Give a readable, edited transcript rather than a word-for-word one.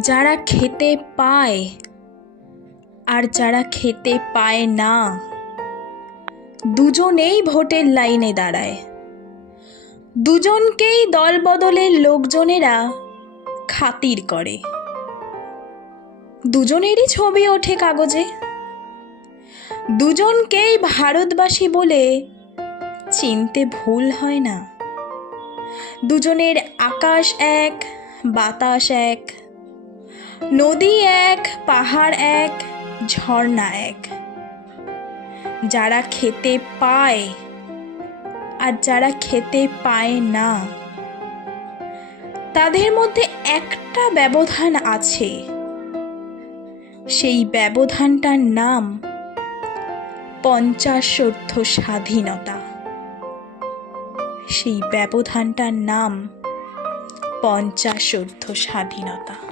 যারা খেতে পায় আর যারা খেতে পায় না, দুজনেই ভোটের লাইনে দাঁড়ায়। দুজনকেই দলবদলের লোকজনেরা খাতির করে। দুজনেরই ছবি ওঠে কাগজে। দুজনকেই ভারতবাসী বলে চিনতে ভুল হয় না। দুজনের আকাশ এক, বাতাস এক, নদী এক, পাহাড় এক, ঝর্ণা এক। যারা খেতে পায় আর যারা খেতে পায় না, তাদের মধ্যে একটা ব্যবধান আছে। সেই ব্যবধানটার নাম পঞ্চাশোর্ধ্ব স্বাধীনতা। সেই ব্যবধানটার নাম পঞ্চাশোর্ধ্ব স্বাধীনতা।